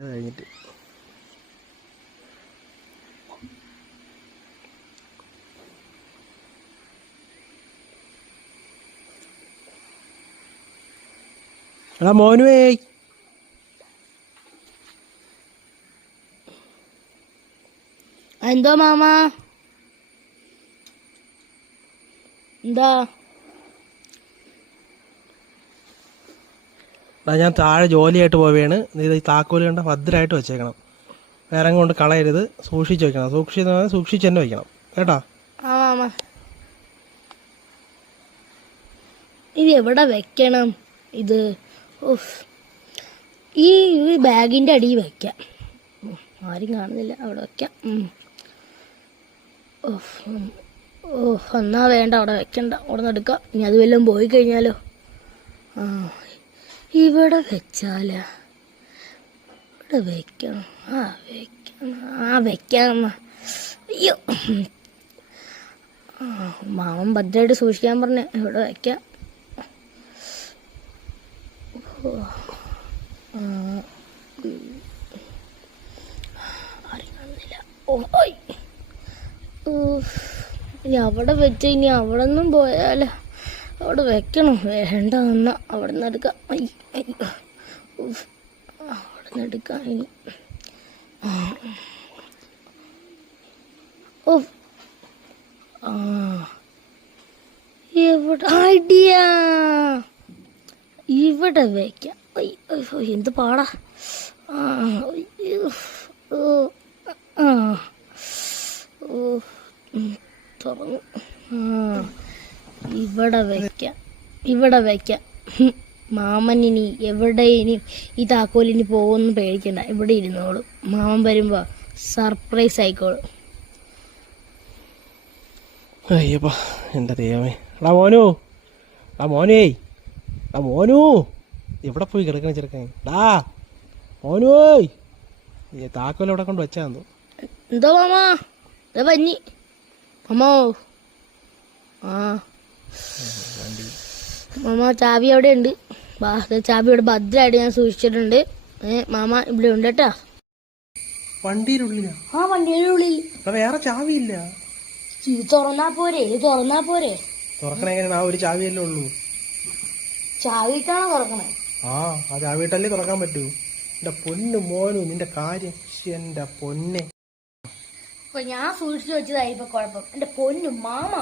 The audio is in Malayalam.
കഴിഞ്ഞിട്ട് എടാ മോനുവേ എന്തോ മാമ എന്താ ഞാൻ താഴെ ജോലിയായിട്ട് പോവുകയാണ്. ഇത് ഈ താക്കോല് കണ്ട ഭദ്രമായിട്ട് വെച്ചേക്കണം. വേറെ കൊണ്ട് കളയരുത്. സൂക്ഷിച്ച് വെക്കണം. സൂക്ഷിച്ച് തന്നെ വെക്കണം കേട്ടാ. ആ മാമ ഇത് എവിടെ വെക്കണം? ഇത് ഈ ബാഗിൻ്റെ അടിയിൽ വെക്കാം. ആരും കാണുന്നില്ല, അവിടെ വെക്കാം. എന്നാ വേണ്ട, അവിടെ വെക്കണ്ട, അവിടെ നിന്ന് എടുക്കാം. ഇനി അത് വല്ലതും പോയി കഴിഞ്ഞാലോ? ആ ഇവിടെ വെച്ചാല ഇവിടെ വെക്കണം. വെക്കണം. അയ്യോ, മാമൻ ഭദ്രമായിട്ട് സൂക്ഷിക്കാൻ പറഞ്ഞ ഇവിടെ വെക്കാം. ആരും കാണുന്നില്ല. ഇനി അവിടെ വെച്ച് ഇനി അവിടെ നിന്നും പോയാലോ? അവിടെ വെക്കണം. വേണ്ട, എന്നാ അവിടെ നിന്ന് എടുക്കാം. അവിടെ നിന്ന് എടുക്കാം. ഇനി എവിടെ ഐഡിയ, ഇവിടെ വെക്കാം. എന്ത് പാടാ. തുറന്നു. ഇവിടെ വെക്കാം. മാമനിനി എവിടെ ഇനി ഈ താക്കോലിനി പോകുമെന്ന് പേടിക്കണ്ട. ഇവിടെ ഇരുന്നോളും. മാമൻ വരുമ്പോൾ സർപ്രൈസ് ആയിക്കോളും. അയ്യപ്പാ എൻ്റെ ദൈവമേ. എടാ മോനു, മോനു എവിടെ പോയി കിടക്കണ ചെറുക്കൻ? മോനു താക്കോൽ എവിടെ കൊണ്ട് വെച്ചാന്ന്? എന്തോ മാമാ പഞ്ഞി മാമോ. മാമ ചാവി അവിടെ ഉണ്ട്. ചാവി ഇവിടെ ഭദ്രമായിട്ട് ഞാൻ സൂക്ഷിച്ചിട്ടുണ്ട്. മാമ ഇവിടെ ഉണ്ട് കേട്ടാ. വണ്ടിയിലുള്ളിലാ? വണ്ടിയുടെ ഉള്ളിൽ. വേറെ ചാവിയില്ല. ഇത് തുറന്നാ പോരെ. തുറക്കണ എങ്ങനെയാണ്? ഒരു ചാവിയല്ലേ ഉള്ളൂ. ചാവിട്ടാണോ തുറക്കണേ? ആ ചാവിയിട്ടല്ലേ തുറക്കാൻ പറ്റൂ. എന്റെ പൊന്നു മോനു, നിന്റെ കാര്യം എന്റെ പൊന്നെ. ഞാൻ സൂക്ഷിച്ചു വെച്ചതായി. ഇപ്പൊ കുഴപ്പം എന്റെ പൊന്നു മാമ.